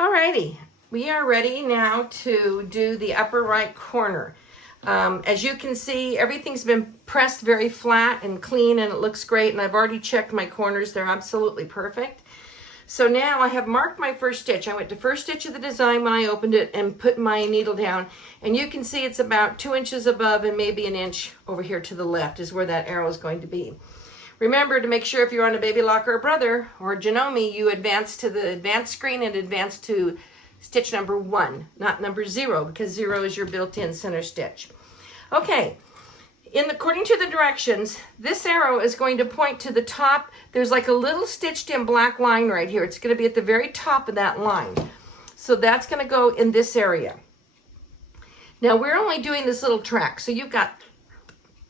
Alrighty, we are ready now to do the upper right corner. As you can see, everything's been pressed very flat and clean, and it looks great, and I've already checked my corners. They're absolutely perfect. So now I have marked my first stitch. I went to first stitch of the design when I opened it and put my needle down, and you can see it's about 2 inches above and maybe an inch over here to the left is where that arrow is going to be. Remember to make sure if you're on a Baby Lock or a Brother or Janome, you advance to the advanced screen and advance to stitch number 1, not number 0, because 0 is your built-in center stitch. Okay, according to the directions, this arrow is going to point to the top. There's like a little stitched in black line right here. It's going to be at the very top of that line. So that's going to go in this area. Now we're only doing this little track, so you've got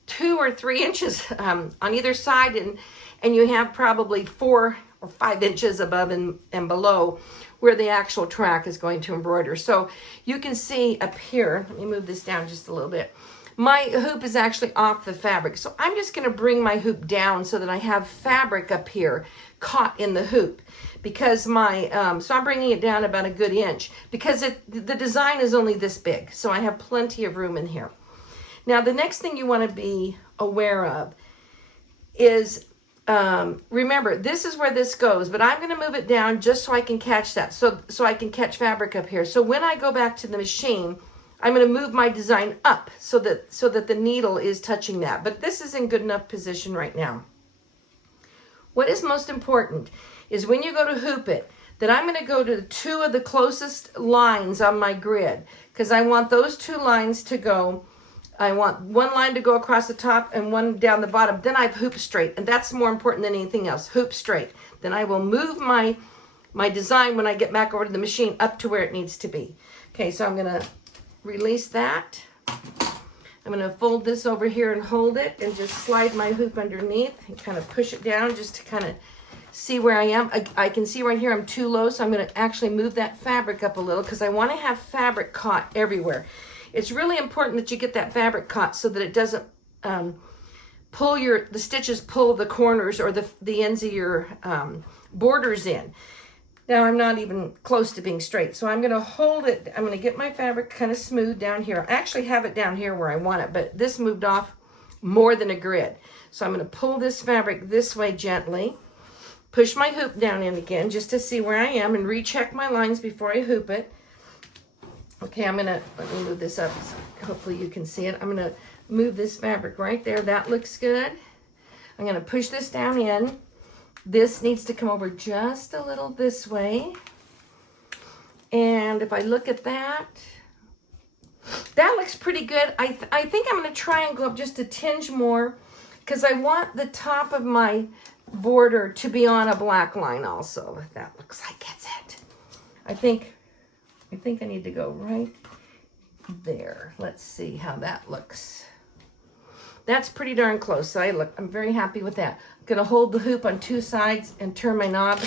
2 or 3 inches on either side, and you have probably 4 or 5 inches above and below where the actual track is going to embroider. So you can see up here, let me move this down just a little bit. My hoop is actually off the fabric, so I'm just going to bring my hoop down so that I have fabric up here caught in the hoop, because so I'm bringing it down about a good inch, because the design is only this big, so I have plenty of room in here. Now, the next thing you want to be aware of is, remember, this is where this goes, but I'm going to move it down just so I can catch that, so I can catch fabric up here. So when I go back to the machine, I'm going to move my design up so that the needle is touching that. But this is in good enough position right now. What is most important is when you go to hoop it, that I'm going to go to 2 of the closest lines on my grid, because I want those 2 lines to go. I want 1 line to go across the top and 1 down the bottom. Then I've hooped straight, and that's more important than anything else. Hoop straight. Then I will move my design when I get back over to the machine up to where it needs to be. Okay, so I'm going to release that. I'm going to fold this over here and hold it and just slide my hoop underneath and kind of push it down just to kind of see where I am. I can see right here I'm too low, so I'm going to actually move that fabric up a little because I want to have fabric caught everywhere. It's really important that you get that fabric caught so that it doesn't the stitches pull the corners or the ends of your borders in. Now I'm not even close to being straight, so I'm going to hold it. I'm going to get my fabric kind of smooth down here. I actually have it down here where I want it, but this moved off more than a grid. So I'm going to pull this fabric this way gently, push my hoop down in again just to see where I am, and recheck my lines before I hoop it. Okay, let me move this up so hopefully you can see it. I'm going to move this fabric right there. That looks good. I'm going to push this down in. This needs to come over just a little this way. And if I look at that, that looks pretty good. I think I'm going to try and go up just a tinge more, because I want the top of my border to be on a black line also. That looks like it's it. I think I need to go right there. Let's see how that looks. That's pretty darn close. So I'm very happy with that. I'm going to hold the hoop on 2 sides and turn my knob.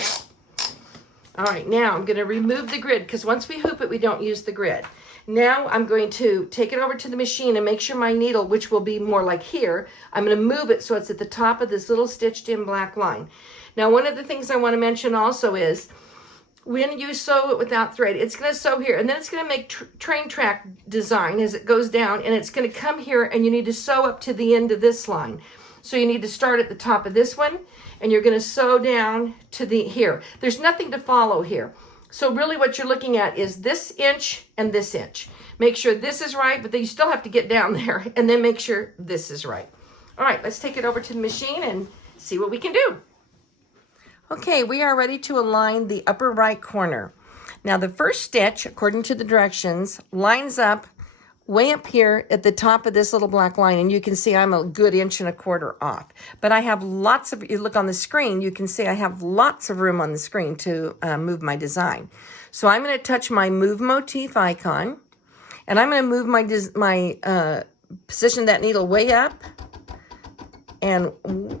All right, now I'm going to remove the grid, because once we hoop it, we don't use the grid. Now I'm going to take it over to the machine and make sure my needle, which will be more like here, I'm going to move it so it's at the top of this little stitched in black line. Now, one of the things I want to mention also is, when you sew it without thread, it's going to sew here, and then it's going to make train track design as it goes down, and it's going to come here, and you need to sew up to the end of this line. So you need to start at the top of this one, and you're going to sew down to here. There's nothing to follow here. So really what you're looking at is this inch and this inch. Make sure this is right, but then you still have to get down there, and then make sure this is right. All right, let's take it over to the machine and see what we can do. Okay, we are ready to align the upper right corner. Now the first stitch, according to the directions, lines up way up here at the top of this little black line, and you can see I'm a good 1.25 inches off. But I have lots of, you look on the screen, you can see I have lots of room on the screen to move my design. So I'm going to touch my move motif icon, and I'm going to move my position that needle way up and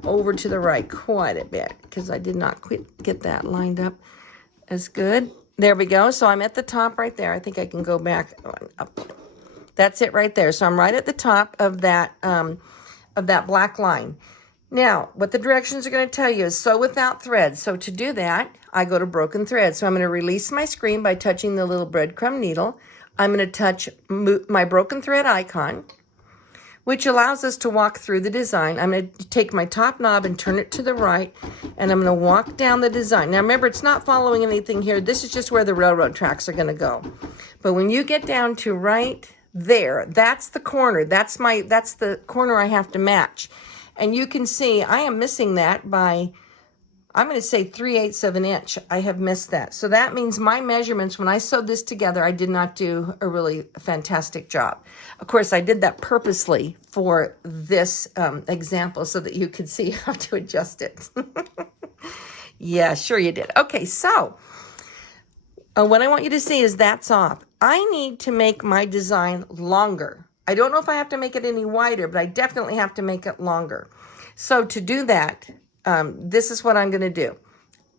over to the right quite a bit, because I did not quite get that lined up as good. There we go. So I'm at the top right there. I think I can go back up. That's it right there. So I'm right at the top of that black line. Now, what the directions are going to tell you is sew without thread. So to do that, I go to broken thread. So I'm going to release my screen by touching the little breadcrumb needle. I'm going to touch my broken thread icon, which allows us to walk through the design. I'm going to take my top knob and turn it to the right, and I'm going to walk down the design. Now remember, it's not following anything here. This is just where the railroad tracks are going to go. But when you get down to right there, that's the corner. That's the corner I have to match. And you can see I am missing that by, I'm going to say 3/8 of an inch. I have missed that. So that means my measurements, when I sewed this together, I did not do a really fantastic job. Of course, I did that purposely for this example so that you could see how to adjust it. Yeah, sure you did. Okay, so what I want you to see is that's off. I need to make my design longer. I don't know if I have to make it any wider, but I definitely have to make it longer. So to do that, this is what I'm going to do.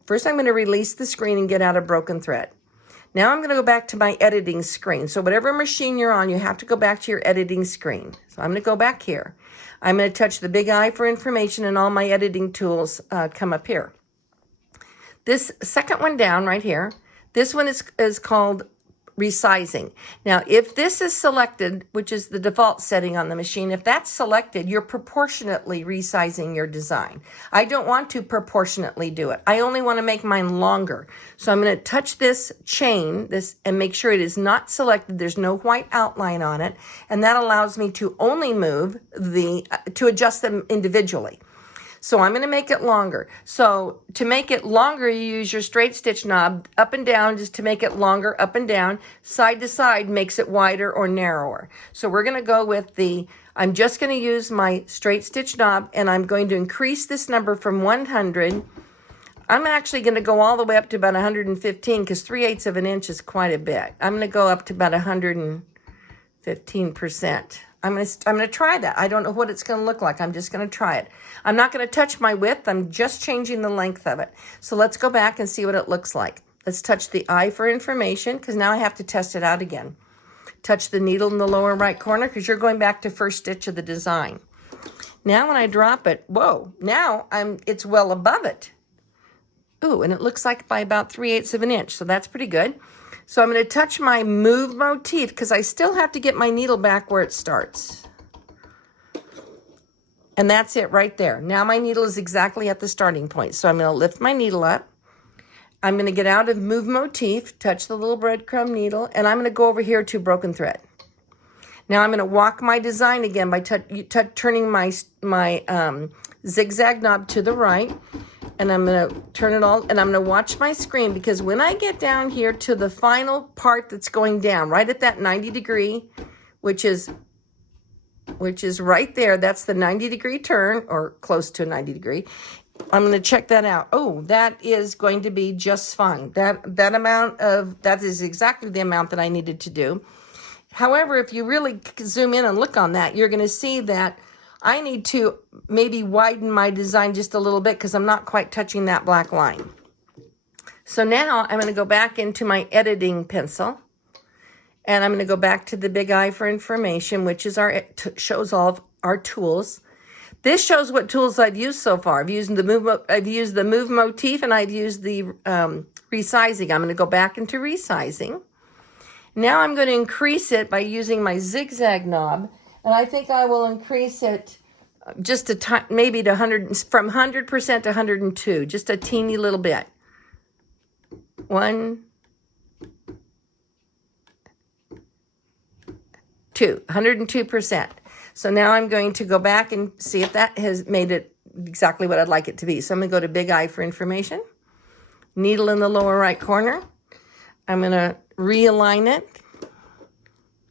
First, I'm going to release the screen and get out of broken thread. Now I'm going to go back to my editing screen. So whatever machine you're on, you have to go back to your editing screen. So I'm going to go back here. I'm going to touch the big I for information, and all my editing tools come up here. This second one down right here, this one is called resizing. Now, if this is selected, which is the default setting on the machine, if that's selected, you're proportionately resizing your design. I don't want to proportionately do it. I only want to make mine longer. So I'm going to touch this chain, and make sure it is not selected. There's no white outline on it. And that allows me to only move to adjust them individually. So I'm going to make it longer. So to make it longer, you use your straight stitch knob up and down just to make it longer, up and down. Side to side makes it wider or narrower. So we're going to go with I'm just going to use my straight stitch knob, and I'm going to increase this number from 100. I'm actually going to go all the way up to about 115 because 3/8 of an inch is quite a bit. I'm going to go up to about 115%. I'm going to try that. I don't know what it's going to look like. I'm just going to try it. I'm not going to touch my width. I'm just changing the length of it. So let's go back and see what it looks like. Let's touch the I for information, because now I have to test it out again. Touch the needle in the lower right corner, because you're going back to first stitch of the design. Now when I drop it, whoa, now it's well above it. Ooh, and it looks like by about 3/8 of an inch. So that's pretty good. So I'm going to touch my move motif, because I still have to get my needle back where it starts. And that's it right there. Now my needle is exactly at the starting point. So I'm going to lift my needle up. I'm going to get out of move motif, touch the little breadcrumb needle, and I'm going to go over here to broken thread. Now I'm going to walk my design again by turning my zigzag knob to the right. And I'm going to turn it all, and I'm going to watch my screen, because when I get down here to the final part that's going down, right at that 90 degree, which is right there, that's the 90 degree turn, or close to a 90 degree. I'm going to check that out. Oh, that is going to be just fine. That is exactly the amount that I needed to do. However, if you really zoom in and look on that, you're going to see that I need to maybe widen my design just a little bit, because I'm not quite touching that black line. So now I'm going to go back into my editing pencil, and I'm going to go back to the big I for information, which is shows all of our tools. This shows what tools I've used so far. I've used the move motif, and I've used the resizing. I'm going to go back into resizing. Now I'm going to increase it by using my zigzag knob. And I think I will increase it just maybe to 100, from 100% to 102, just a teeny little bit. 1, 2, 102%. So now I'm going to go back and see if that has made it exactly what I'd like it to be. So I'm going to go to big I for information, needle in the lower right corner. I'm going to realign it.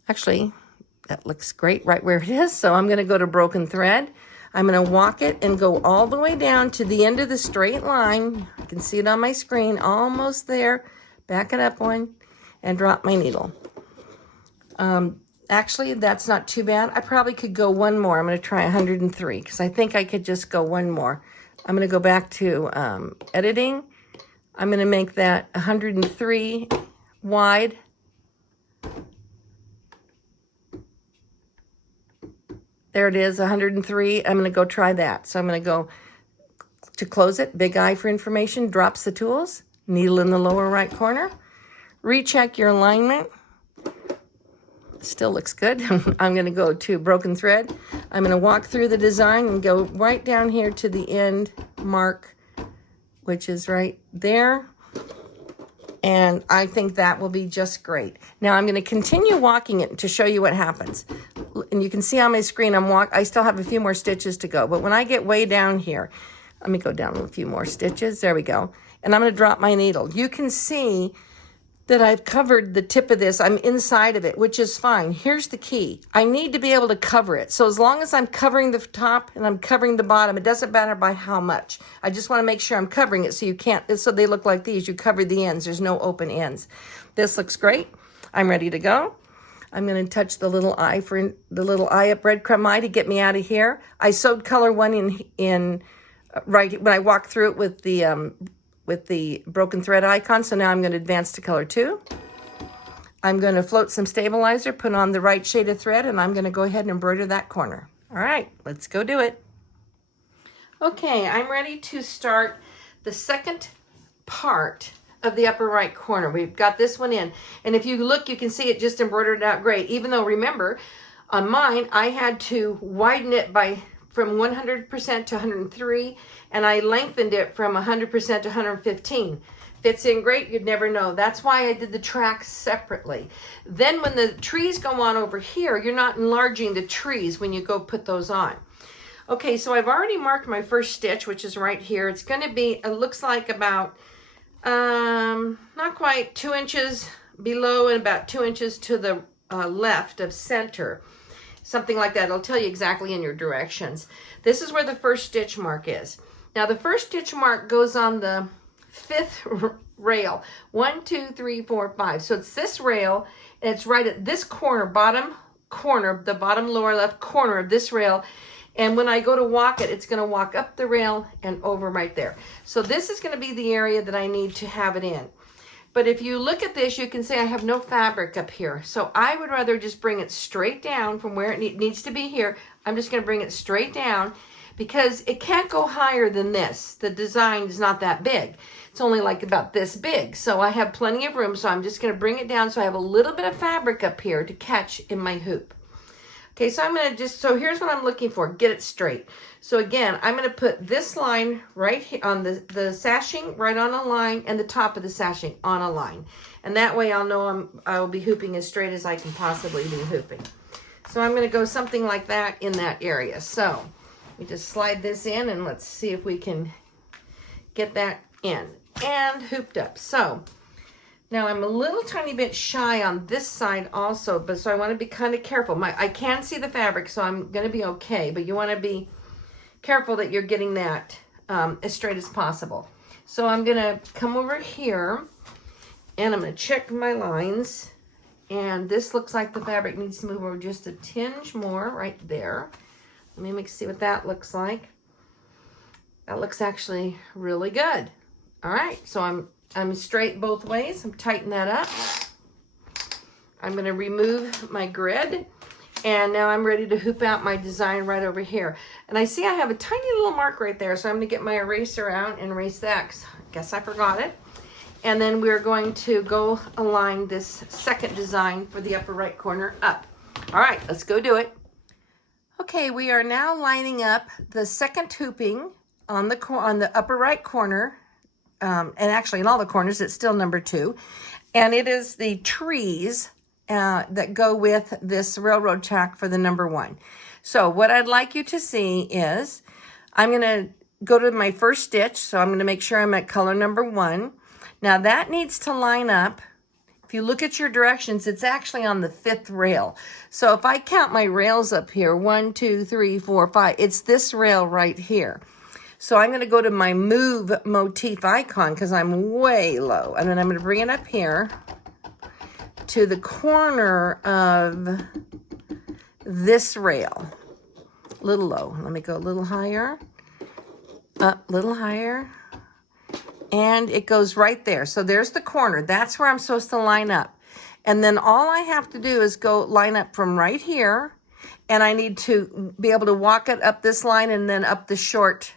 Actually, that looks great right where it is. So I'm going to go to broken thread. I'm going to walk it and go all the way down to the end of the straight line. I can see it on my screen, almost there. Back it up one and drop my needle. Actually, that's not too bad. I probably could go one more. I'm going to try 103, because I think I could just go one more. I'm going to go back to editing. I'm going to make that 103 wide. There it is, 103. I'm going to go try that. So I'm going to go to close it, big I for information, drops the tools, needle in the lower right corner, recheck your alignment. Still looks good. I'm going to go to broken thread. I'm going to walk through the design and go right down here to the end mark, which is right there. And I think that will be just great. Now I'm going to continue walking it to show you what happens. And you can see on my screen, I still have a few more stitches to go. But when I get way down here, let me go down a few more stitches. There we go. And I'm going to drop my needle. You can see that I've covered the tip of this. I'm inside of it, which is fine. Here's the key. I need to be able to cover it. So as long as I'm covering the top and I'm covering the bottom, it doesn't matter by how much. I just want to make sure I'm covering it so you can't, so they look like these. You cover the ends. There's no open ends. This looks great. I'm ready to go. I'm going to touch the little eye for the little eye up, breadcrumb eye, to get me out of here. I sewed color one in right when I walked through it with the broken thread icon. So now I'm going to advance to color 2. I'm going to float some stabilizer, put on the right shade of thread, and I'm going to go ahead and embroider that corner. All right, let's go do it. Okay, I'm ready to start the second part of the upper right corner. We've got this one in, and if you look, you can see it just embroidered out great, even though, remember, on mine, I had to widen it from 100% to 103, and I lengthened it from 100% to 115. Fits in great, you'd never know. That's why I did the tracks separately. Then when the trees go on over here, you're not enlarging the trees when you go put those on. Okay, so I've already marked my first stitch, which is right here. It's going to be, it looks like about, not quite 2 inches below and about 2 inches to the left of center. Something like that. It'll tell you exactly in your directions. This is where the first stitch mark is. Now the first stitch mark goes on the 5th rail. 1, 2, 3, 4, 5. So it's this rail, and it's right at this corner, bottom corner, the bottom lower left corner of this rail. And when I go to walk it, it's going to walk up the rail and over right there. So this is going to be the area that I need to have it in. But if you look at this, you can see I have no fabric up here. So I would rather just bring it straight down from where it needs to be here. I'm just going to bring it straight down because it can't go higher than this. The design is not that big. It's only like about this big. So I have plenty of room. So I'm just going to bring it down so I have a little bit of fabric up here to catch in my hoop. Okay, so I'm going to so here's what I'm looking for. Get it straight. So again, I'm going to put this line right here on the sashing right on a line and the top of the sashing on a line. And that way I'll know I'll be hooping as straight as I can possibly be hooping. So I'm going to go something like that in that area. So we just slide this in and let's see if we can get that in and hooped up. So now I'm a little tiny bit shy on this side also, but so I want to be kind of careful. I can see the fabric, so I'm going to be okay, but you want to be careful that you're getting that as straight as possible. So I'm going to come over here and I'm going to check my lines, and this looks like the fabric needs to move over just a tinge more right there. Let me see what that looks like. That looks actually really good. All right, so I'm straight both ways. I'm tightening that up. I'm going to remove my grid, and now I'm ready to hoop out my design right over here. And I see I have a tiny little mark right there, so I'm going to get my eraser out and erase that, 'cause I guess I forgot it. And then we're going to go align this second design for the upper right corner up. All right, let's go do it. Okay, we are now lining up the second hooping on the upper right corner. And actually in all the corners, it's still number 2. And it is the trees that go with this railroad track for the number 1. So what I'd like you to see is I'm going to go to my first stitch. So I'm going to make sure I'm at color number 1. Now that needs to line up. If you look at your directions, it's actually on the 5th rail. So if I count my rails up here, 1, 2, 3, 4, 5, it's this rail right here. So I'm going to go to my move motif icon because I'm way low. And then I'm going to bring it up here to the corner of this rail. A little low. Let me go a little higher. Up, a little higher. And it goes right there. So there's the corner. That's where I'm supposed to line up. And then all I have to do is go line up from right here. and I need to be able to walk it up this line and then up the short.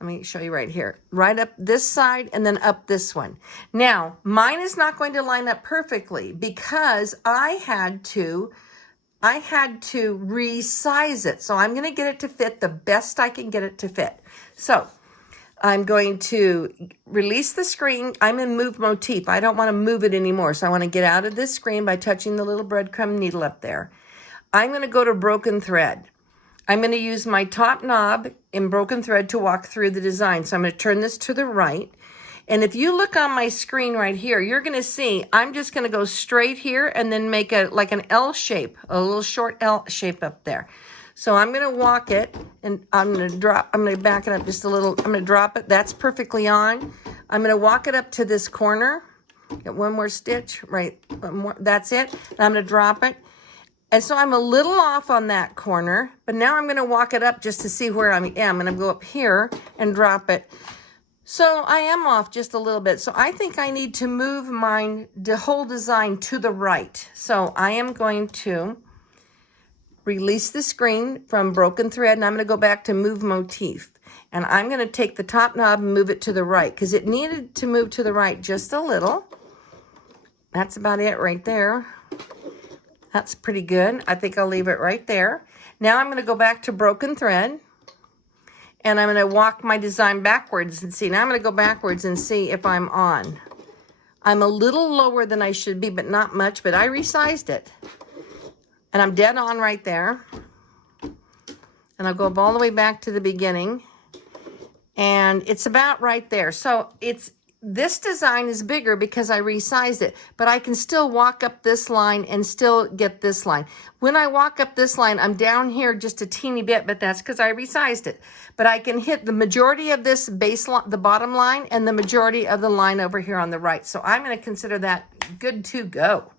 Let me show you right here. Right up this side and then up this one. Now, mine is not going to line up perfectly because I had to resize it. So I'm going to get it to fit the best I can get it to fit. So I'm going to release the screen. I'm in move motif. I don't want to move it anymore. So I want to get out of this screen by touching the little breadcrumb needle up there. I'm going to go to broken thread. I'm going to use my top knob in broken thread to walk through the design. So I'm going to turn this to the right. And if you look on my screen right here, you're going to see I'm just going to go straight here and then make like an L shape, a little short L shape up there. So I'm going to walk it and I'm going to back it up just a little. I'm going to drop it. That's perfectly on. I'm going to walk it up to this corner. Get one more stitch, right? One more, that's it. And I'm going to drop it. And so I'm a little off on that corner, but now I'm going to walk it up just to see where I am. I'm going to go up here and drop it. So I am off just a little bit. So I think I need to move the whole design to the right. So I am going to release the screen from broken thread and I'm going to go back to move motif. And I'm going to take the top knob and move it to the right because it needed to move to the right just a little. That's about it right there. That's pretty good. I think I'll leave it right there. Now I'm going to go back to broken thread. And I'm going to walk my design backwards and see. Now I'm going to go backwards and see if I'm on. I'm a little lower than I should be, but not much, but I resized it. And I'm dead on right there. And I'll go up all the way back to the beginning. And it's about right there. So this design is bigger because I resized it, but I can still walk up this line and still get this line. When I walk up this line, I'm down here just a teeny bit, but that's because I resized it. But I can hit the majority of this base line, the bottom line, and the majority of the line over here on the right. So I'm going to consider that good to go.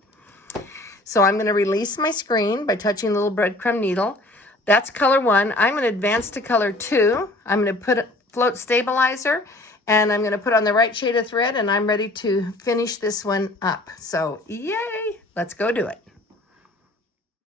So I'm going to release my screen by touching the little breadcrumb needle. That's color 1. I'm going to advance to color 2. I'm going to put a float stabilizer. And I'm going to put on the right shade of thread and I'm ready to finish this one up. So yay, let's go do it.